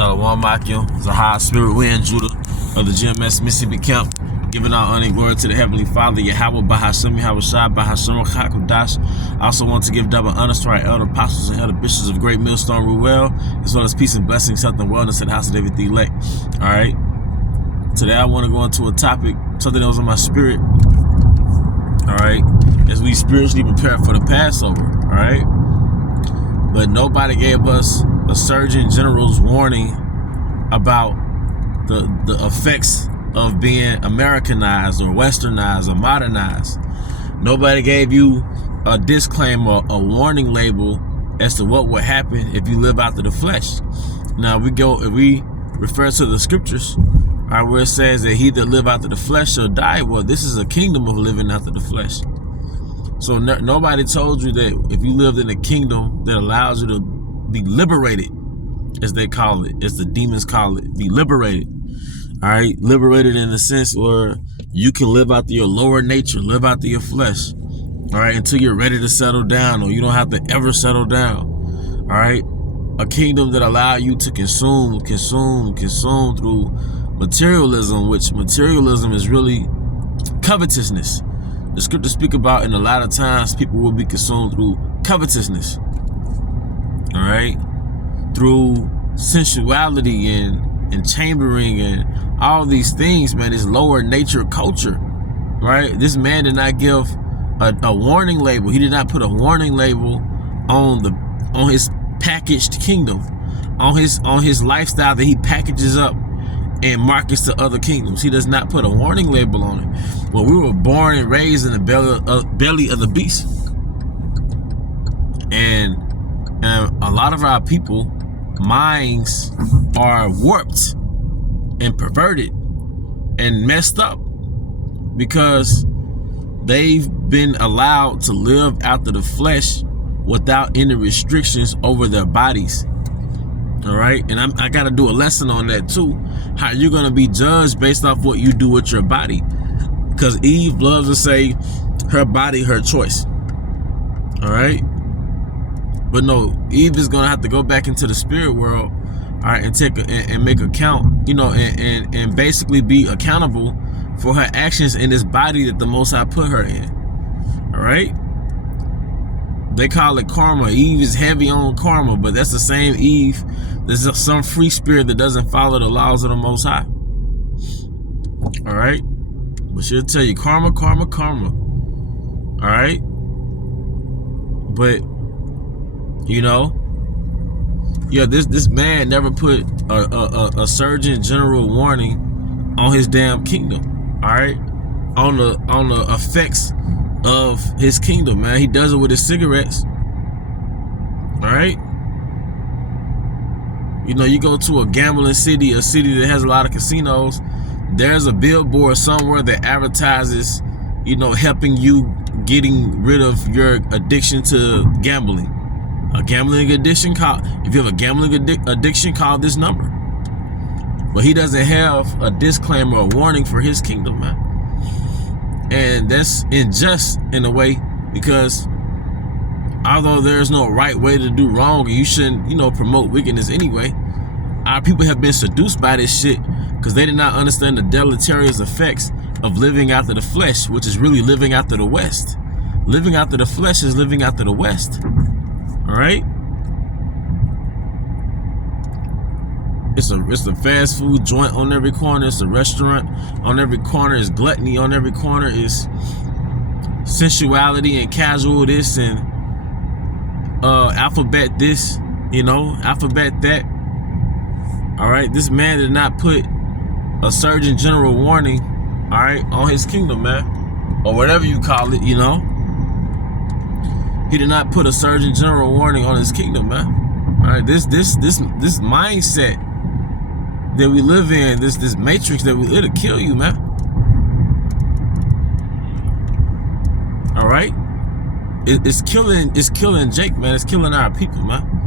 Shalom Akim, Zahar Spirit Wind, Judah of the GMS Mississippi Camp, giving our honor and glory to the Heavenly Father, Yahweh, Bahashem, Yahweh Shai, Bahashem, Chakudash. I also want to give double honors to our elder apostles and elder bishops of Great Millstone Ruel, as well as peace and blessings, health and wellness at the house of David the elect. All right. Today I want to go into a topic, something that was on my spirit. All right. As we spiritually prepare for the Passover. All right. But nobody gave us a Surgeon General's warning about the effects of being Americanized or Westernized or modernized. Nobody gave you a disclaimer, a warning label as to what would happen if you live after the flesh. Now if we refer to the scriptures, where it says that he that live after the flesh shall die. Well, this is a kingdom of living after the flesh. So nobody told you that if you lived in a kingdom that allows you to be liberated, as they call it, as the demons call it, be liberated. All right, liberated in the sense where you can live out your lower nature, live out your flesh. All right, until you're ready to settle down, or you don't have to ever settle down. All right, a kingdom that allow you to consume through materialism, which materialism is really covetousness. The scriptures speak about, and a lot of times people will be consumed through covetousness. All right, through sensuality and chambering and all these things, man. This lower nature culture, right? This man did not give a warning label. He did not put a warning label on his packaged kingdom, on his lifestyle that he packages up and markets to other kingdoms. He does not put a warning label on it. Well, we were born and raised in the belly of the beast, and a lot of our people minds are warped and perverted and messed up because they've been allowed to live after the flesh without any restrictions over their bodies. All right, and I got to do a lesson on that too. How you're going to be judged based off what you do with your body. Because Eve loves to say her body, her choice. All right. But no, Eve is going to have to go back into the spirit world. All right, and make account, and basically be accountable for her actions in this body that the Most High put her in. All right. They call it karma. Eve is heavy on karma, but that's the same Eve. There's some free spirit that doesn't follow the laws of the Most High. All right, but she'll tell you karma. All right, but this man never put a Surgeon General warning on his damn kingdom. All right, on the effects of his kingdom, man. He does it with his cigarettes. All right, you go to a gambling city, a city that has a lot of casinos. There's a billboard somewhere that advertises, helping you getting rid of your addiction to gambling. A gambling addiction, if you have a gambling addiction, call this number. But he doesn't have a disclaimer or warning for his kingdom, man. And that's unjust in a way, because although there's no right way to do wrong, and you shouldn't, promote wickedness anyway, our people have been seduced by this shit because they did not understand the deleterious effects of living after the flesh, which is really living after the West. Living after the flesh is living after the West. All right? It's a fast food joint on every corner. It's a restaurant on every corner. It's gluttony on every corner. It's sensuality and casual this and alphabet this, alphabet that. All right, this man did not put a Surgeon General warning, all right, on his kingdom, man, or whatever you call it. He did not put a Surgeon General warning on his kingdom, man. All right, this mindset that we live in, this matrix it'll kill you, man. All right, it's killing Jake, man. It's killing our people, man.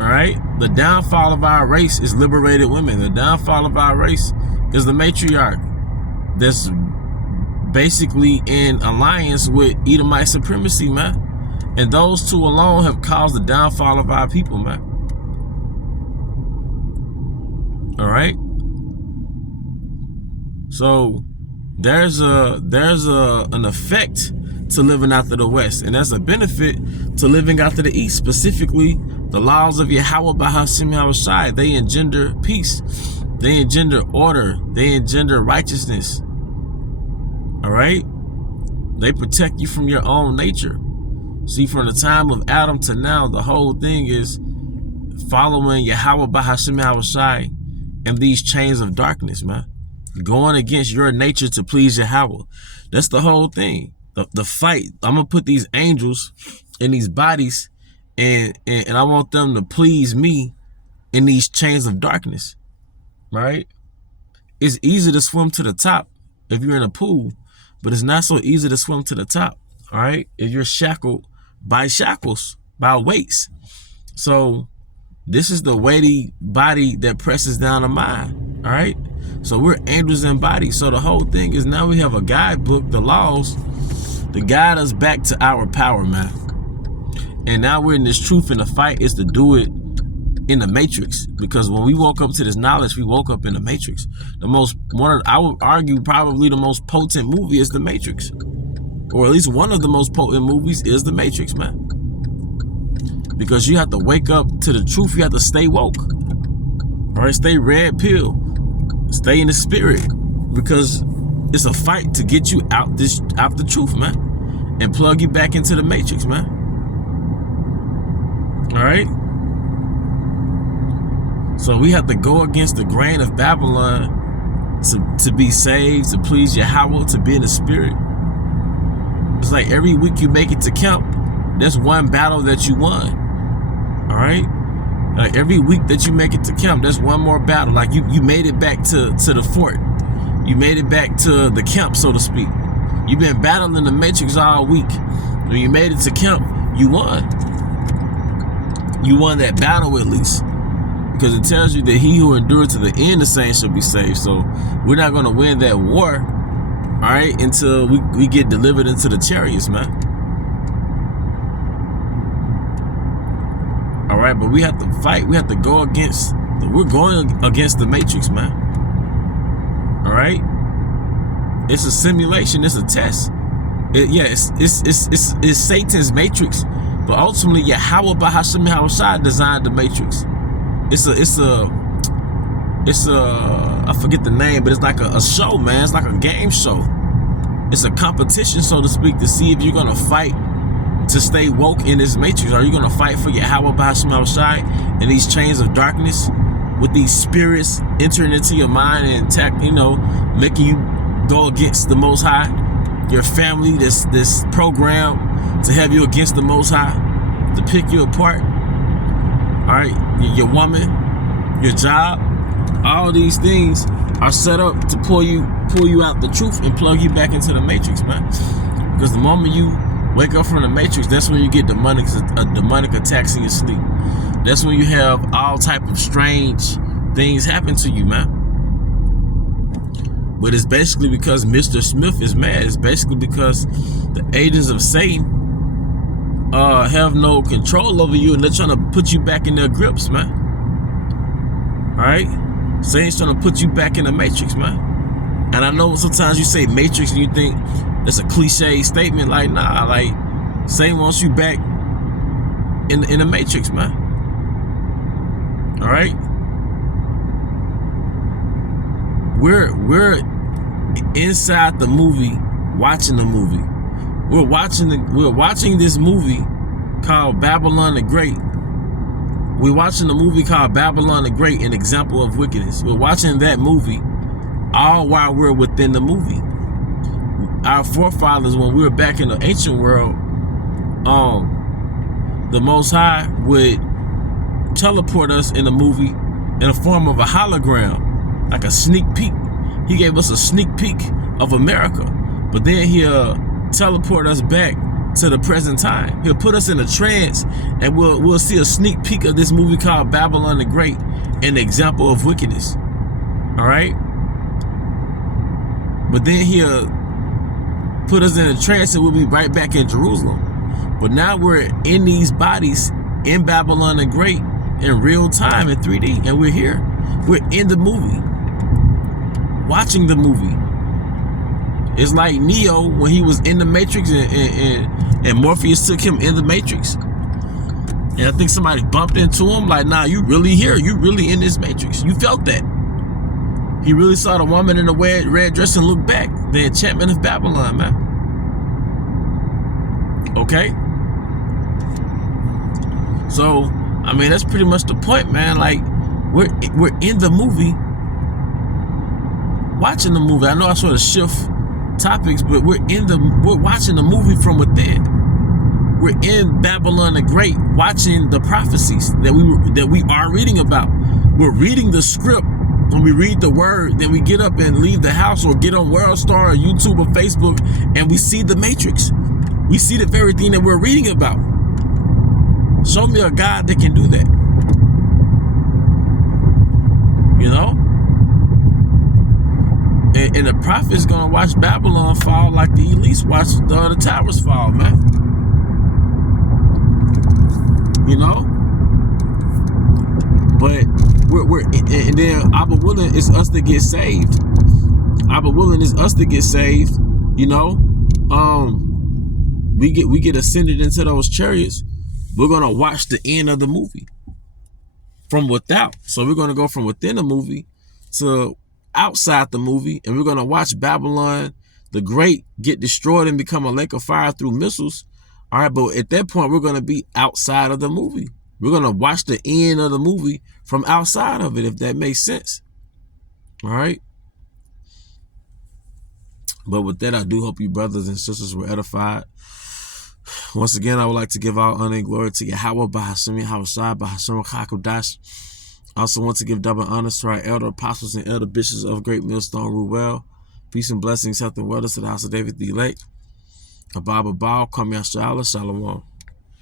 All right, the downfall of our race is liberated women. The downfall of our race is the matriarch that's basically in alliance with Edomite supremacy, man. And those two alone have caused the downfall of our people, man. All right. So there's an effect to living after the West, and that's a benefit to living after the East. Specifically, the laws of Yahweh Bahashim Yahushai, they engender peace, they engender order, they engender righteousness. All right, they protect you from your own nature. See, from the time of Adam to now, the whole thing is following Yahweh Bahashim Yahushai and these chains of darkness, man. Going against your nature to please Yahweh. That's the whole thing. The fight. I'm gonna put these angels in these bodies, and I want them to please me in these chains of darkness. Right? It's easy to swim to the top if you're in a pool, but it's not so easy to swim to the top. All right? If you're shackled by shackles, by weights. So this is the weighty body that presses down the mind. All right? So we're angels in body. So the whole thing is now we have a guidebook, the laws, to guide us back to our power, man. And now we're in this truth, and the fight is to do it in the matrix. Because when we woke up to this knowledge, we woke up in the matrix. I would argue probably the most potent movie is the Matrix. Or at least one of the most potent movies is the Matrix, man. Because you have to wake up to the truth. You have to stay woke. All right, stay red pill. Stay in the spirit, because it's a fight to get you out the truth, man, and plug you back into the matrix, man. All right. So we have to go against the grain of Babylon to be saved, to please Yahweh, to be in the spirit. It's like every week you make it to camp, there's one battle that you won. All right. Like every week that you make it to camp, there's one more battle. Like you made it back to the fort. You made it back to the camp, so to speak. You've been battling the matrix all week. When you made it to camp, you won. You won that battle at least. Because it tells you that he who endured to the end, the same shall be saved. So we're not going to win that war, all right, until we get delivered into the chariots, man. All right, but we have to fight. We have to go against. We're going against the matrix, man. All right. It's a simulation. It's a test. It's Satan's matrix, but ultimately Yahweh Bahashim Yahushai designed the matrix. It's a I forget the name, but it's like a show, man. It's like a game show. It's a competition, so to speak, to see if you're gonna fight to stay woke in this matrix. Are you going to fight for Yahweh Bahashim Yahushai and these chains of darkness with these spirits entering into your mind and making you go against the Most High? Your family, this program to have you against the Most High, to pick you apart. All right, your woman, your job, all these things are set up to pull you out the truth and plug you back into the matrix, man. Because the moment you wake up from the matrix, that's when you get demonic attacks in your sleep. That's when you have all type of strange things happen to you, man. But it's basically because Mr. Smith is mad. It's basically because the agents of Satan have no control over you, and they're trying to put you back in their grips, man. All right? Satan's trying to put you back in the matrix, man. And I know sometimes you say matrix and you think that's a cliche statement. Like, nah, like Satan wants you back in the matrix, man. All right? We're inside the movie, watching the movie. We're watching this movie called Babylon the Great. We're watching the movie called Babylon the Great, an example of wickedness. We're watching that movie all while we're within the movie. Our forefathers, when we were back in the ancient world, the Most High would teleport us in the movie in the form of a hologram, like a sneak peek. He gave us a sneak peek of America, but then he'll teleport us back to the present time. He'll put us in a trance, and we'll see a sneak peek of this movie called Babylon the Great, an example of wickedness. All right? But then he'll put us in a trance and we'll be right back in Jerusalem. But now we're in these bodies in Babylon the Great in real time in 3D, and we're here. We're in the movie, watching the movie. It's like Neo when he was in the Matrix and Morpheus took him in the Matrix. And I think somebody bumped into him like, nah, you really here. You really in this Matrix. You felt that. He really saw the woman in the red dress and looked back. The enchantment of Babylon, man. Okay? So, I mean, that's pretty much the point, man. Like, we're in the movie, watching the movie. I know I sort of shift topics, but we're watching the movie from within. We're in Babylon the Great, watching the prophecies that we are reading about. We're reading the script. When we read the word, then we get up and leave the house or get on WorldStar or YouTube or Facebook, and we see the Matrix. We see the very thing that we're reading about. Show me a God that can do that. You know? And the prophet's gonna watch Babylon fall like the elites watched the towers fall, man. You know? But and then Abba willing is us to get saved. Abba willing is us to get saved. You know? We get ascended into those chariots. We're gonna watch the end of the movie from without. So we're gonna go from within the movie to outside the movie, and we're gonna watch Babylon the Great get destroyed and become a lake of fire through missiles. All right, but at that point, we're gonna be outside of the movie. We're gonna watch the end of the movie from outside of it, if that makes sense. All right. But with that, I do hope you brothers and sisters were edified. Once again, I would like to give all honor and glory to Yahweh, Bahashem Yahushua, Bahashem Hakodash. I also want to give double honors to our elder apostles and elder bishops of Great Millstone Ruel. Peace and blessings, health and wellness to the house of David the elect. Abba Baal, Kam Yashala, Shalom.